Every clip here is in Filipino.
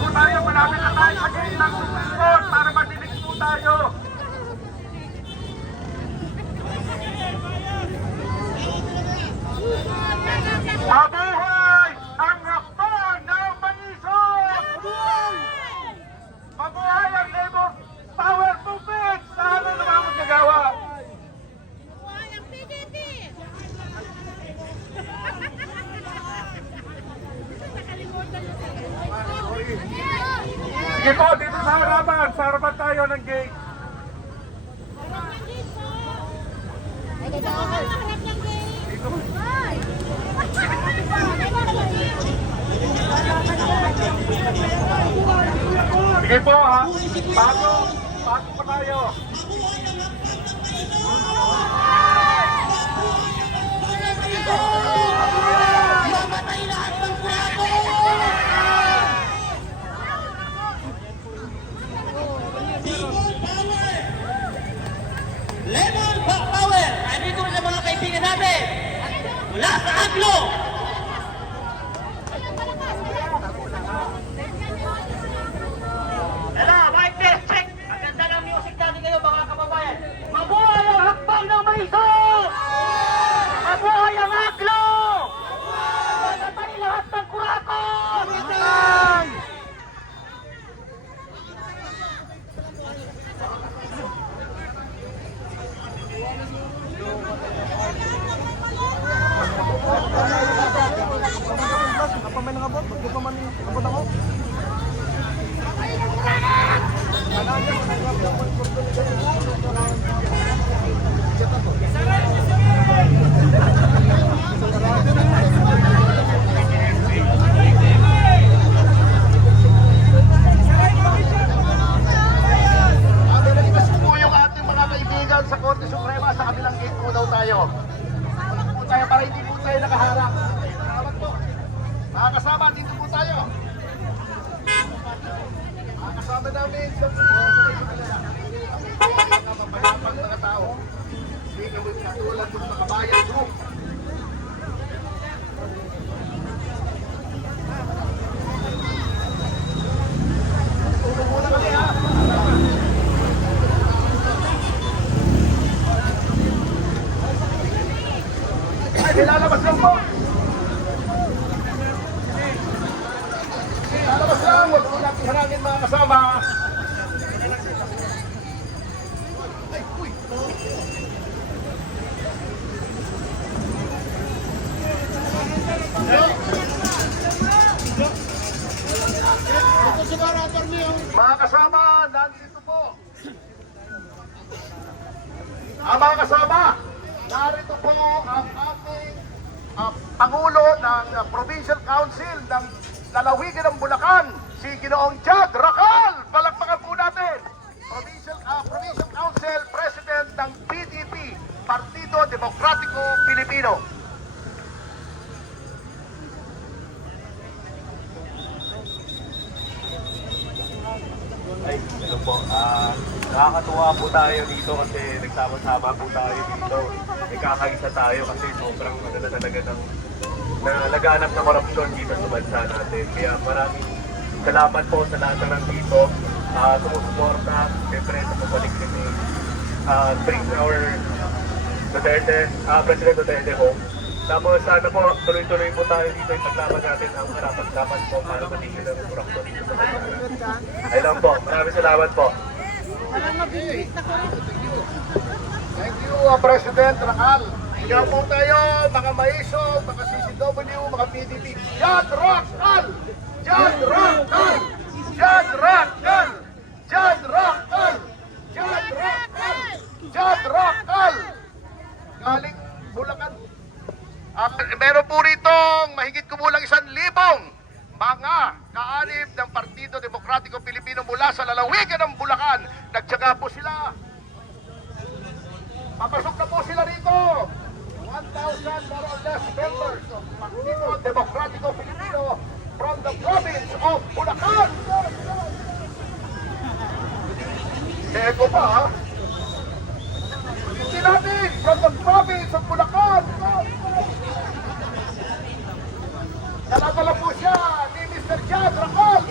po tayo, malapit na tayo sa gate ng Supreme Court para madinig po tayo. Mabuhay ang hakbang ng manisog! Mabuhay ang Labor Power Movement! Sana naman magagawa! Mabuhay ang PDP! Sige po, dito sa harapan. Sa harapan tayo ng gate. Sige po ha. Pasok pa tayo. Labor Power! Nandito sa mga kaibigan natin mula sa Aglo! Hello, mic test check! Ang ganda ng music natin kayo mga kababayan. Mabuhay ang hakbang ng maisog! Mabuhay ang Aglo! Mabuhay lahat ng kurakot! Apa main ngabot? Bakit pa man ngabot ako? Po yung ating mga kaibigan sa Korte Suprema, sa kabilang gate po daw tayo. Po tayo para hindi po tayo nakaharap. Salamat po. Mga kasama, dito po tayo. Mga kasama namin sa mga mapayapang mga tao. Hindi naman katulad ng mga bayan group. Tulong muna kami ha. Ay, nilalabas lang po. Nilalabas lang. Huwag po natin harangin mga kasama. Ay, uy. Mga kasama, nandito po. Mga kasama, narito po ang ating Pangulo ng Provincial Council ng Lalawigan ng Bulacan, si Ginoong Jag Racal. Palakpakan po natin. Provincial Council President ng PDP, Partido Demokratiko Pilipino. Ay, ano po, nakakatuwa po tayo dito kasi nagsama-sama po tayo dito. Nagkakaisa tayo kasi sobrang maganda talaga ng nalaganap na korupsyon dito sa bansa natin. Kaya maraming salamat po sa lahat ng nandito, sumusuporta, siyempre sa pabalik ni bring our Duterte, President Duterte home. Tapos sana po, tuloy-tuloy po tayo dito ipaglaban natin ang karapat-dapat po para matigil ang korupsyon dito sa bansa natin. Ayun lang po, maraming salamat po. Thank you, President Racal. Kaya po tayo, mga maisog, mga CCW, mga PDP. Jag Racal! Jag Racal! Jag Racal! Jag Racal! Jag Racal! Jag Racal! Galing Bulacan. Meron po ritong mahigit kumulang 1,000 mga kaanib ng Partido Demokratiko Pilipino mula sa lalawigan ng Bulacan. Nagtyaga po sila. Papasok na po sila rito. 1,000 more or less members of Partido Demokratiko Pilipino from the province of Bulacan. Eko pa ha. Hindi natin from the province of Bulacan. Dala-dala po siya ni Mr. Jag Racal.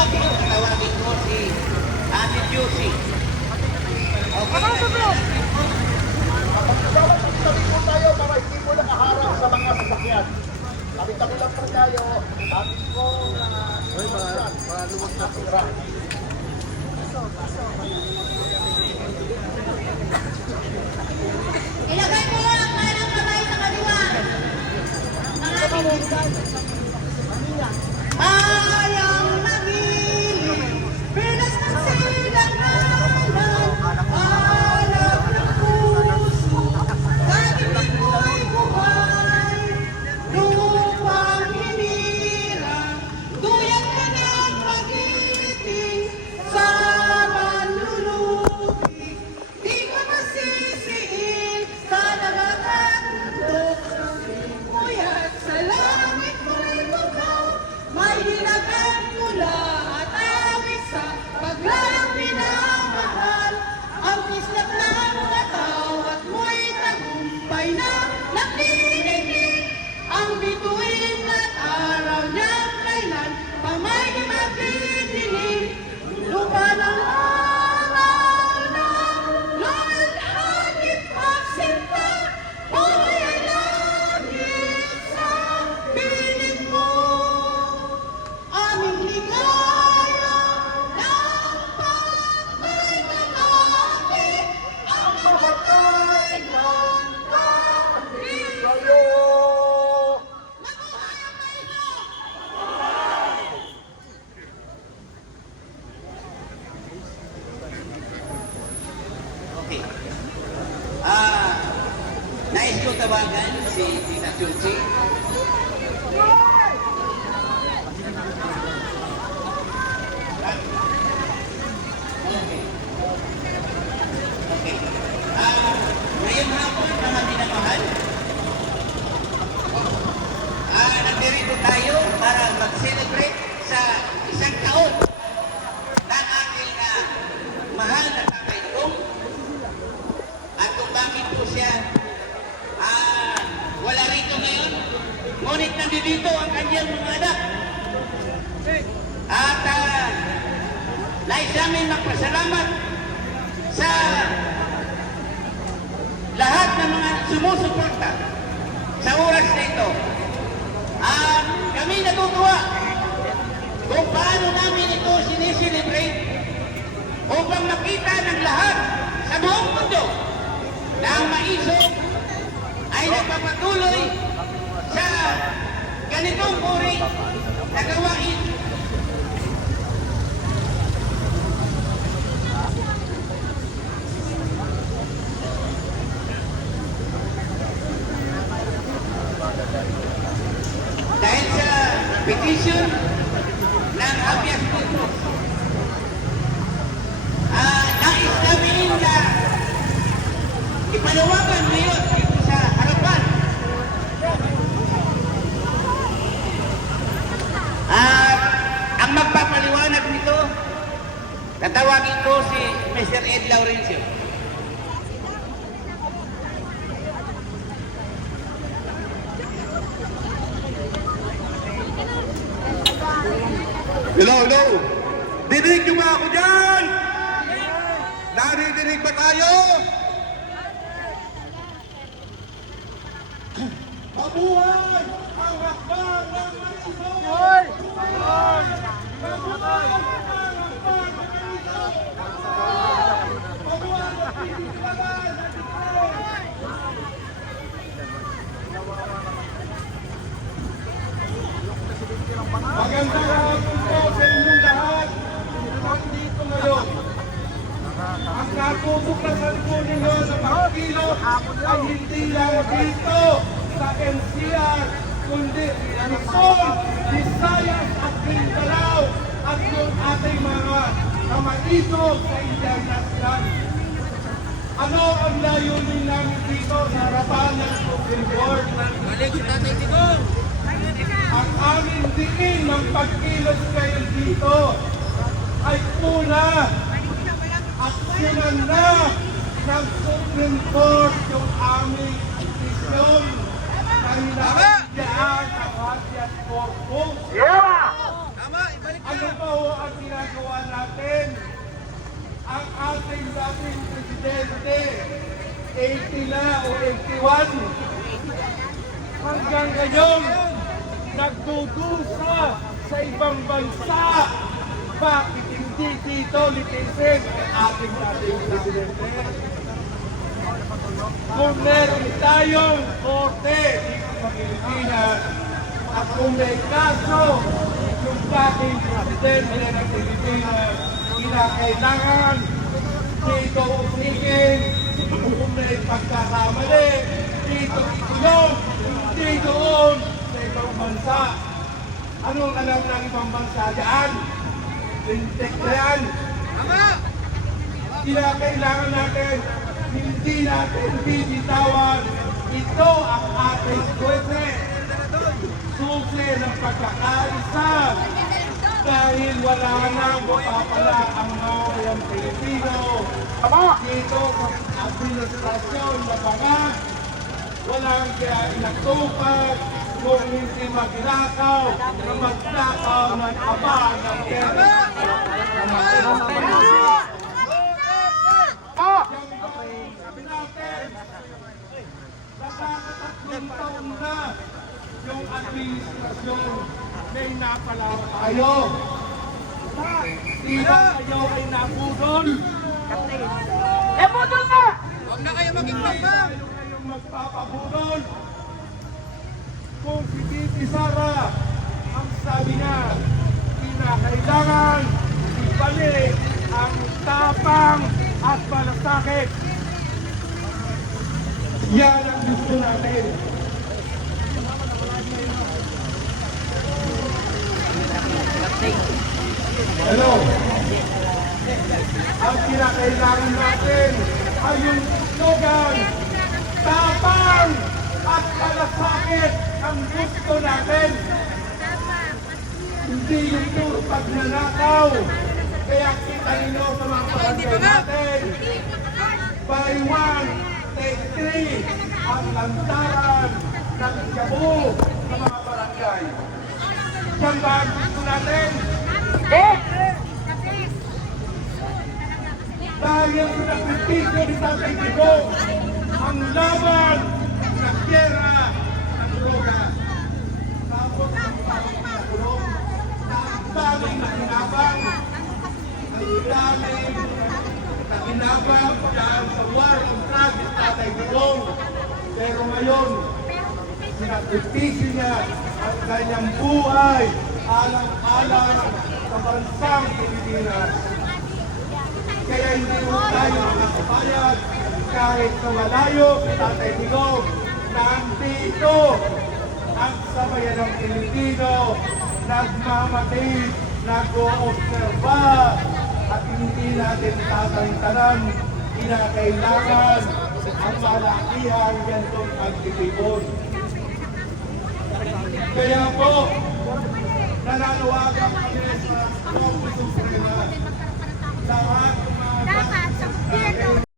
Aglo, tawagin ko si Ate Juicy. Okay. Tabi po tayo para hindi po nakaharap sa mga sasakyan. Tabi-tabi lang po tayo. Atin po maluwag na sira. Ilagay mo ang kanang kamay sa kaliwa. Ayang nagilid, bilas ng silanganan, alap ng puso, daging ko'y buhay, lupang hinirang, tuyang ka ng pag-ibig, sa manlulubi, di ka masisiin, sa nagagandok, Kuya't sa langit mo'y bugnaw, may hinagang mula at awit sa paglalang pinamahal. Ang kislap ng kataw at mo'y tagumpay na naglilingig. Ang bituin at araw niyang kailan pa may magdidilim. Lupa ng araw na lalahit pagsinta, buhay ay langit sa piling mo. Aming ligaya ng pagkay kalapit, ang mamatay ng kahit. Tayo! Mabuhay ang Maynila! Okay. Nais ko tawagan si Tita Chunchi. Okay. Ngayong hapon, mga minamahal, nandito tayo para mag-celebrate sa isang taon ng aking mahal na Tatay Dong. At kung bakit po siya wala rito ngayon, ngunit nandito ang kanyang mga anak. At nais namin magpasalamat sa lahat ng mga sumusuporta sa oras na ito. At kami natutuwa kung paano namin ito sineselebrate upang makita ng lahat sa buong mundo na ang maisog ay nagpapatuloy sa ganitong uri na gawain. Dahil sa petition ng habeas corpus, nais namin na ipanawagan ngayon dito sa harapan. Ang magpapaliwanag nito, tatawagin ko si Mr. Ed Laurencio. Hello, hello! Dinig nyo ba ako dyan? Narinig ba tayo? Mabuhay ang hakbang ng Marisol! Mabuhay ang hakbang ng Marisol! Mabuhay ang pinilaban ng Diyos! Magandang hapon po sa inyong lahat. Nandito ngayon. Ang natutuklasan po ninyo sa pagkilot ay hindi lang dito sa NCR, kundi Luzon, Visayas at Mindanao at yung ating mga kamaisog sa internasyon. Ano ang layunin namin dito sa harapan ng Supreme Court? Ang aming diin ng pagkilos kayo dito ay una, aksyonan na ng Supreme Court yung aming desisyon na hinahayaan ang habeas corpus. Ano pa ho ang ginagawa natin? Ang ating dating presidente, 80 na o 81, hanggang ngayon, nagdudusa sa ibang bansa. Bakit hindi dito litisin ang ating dating presidente? Kung meron tayong korte dito sa Pilipinas, at kung may kaso, yung dating presidente ng Pilipinas, kinakailangan dito usigin, kung may pagkakamali, dito ikulong, hindi doon sa ibang bansa. Anong alam ng ibang bansa dyan? Lintik na yan. Kinakailangan natin, hindi natin bibitawan. Ito ang ating susi ng pagkakaisa. Dahil wala nang mapapala ang mamayang Pilipino. Dito sa administrasyon na bangag, walang kaya inatupag kung hindi magnakaw na magnakaw ng aba ng pera. Sabi natin, nakakatatlong taon na yung administrasyon may napalaw tayo. Sino kayo ay nabudol? Budol na! Huwag na kayo magigpapang! Kayo ngayong magpapabudol. Kung si Titi Sara, ang sabi niya, kinakailangan ibalik ang tapang at malasakit. Yan ang gusto natin. Hello? Ang kinakailangan natin ay yung slogan, tapang at malasakit ang gusto natin. Hindi yung puro pagnanakaw. Kaya kita ninyo sa mga barangay natin. Buy one, take three, ang lantaran ng Cebu sa mga barangay. Yan ba ang gusto natin? Dahil sa sakripisyo ni Tatay Digong, ang laban sa gera ng droga. Tapos ang daming nakulong, ang daming nakinabang, ang daming nakinabang dahil sa war on drugs ni Tatay Digong. Pero ngayon, sinakripisyo niya ang kanyang buhay alang-alang sa bansang Pilipinas. Kaya hindi mo tayo makakabayad kahit sa malayo si Tatay Digong. Nandito ang sabayan ng Pilipino, nagmamatis, nag-o-observa, at hindi natin tatantanan, kinakailangan ang malakihan gantong pagtitipon. Kaya po, nananawagan kami sa Korte Suprema, lahat ng mga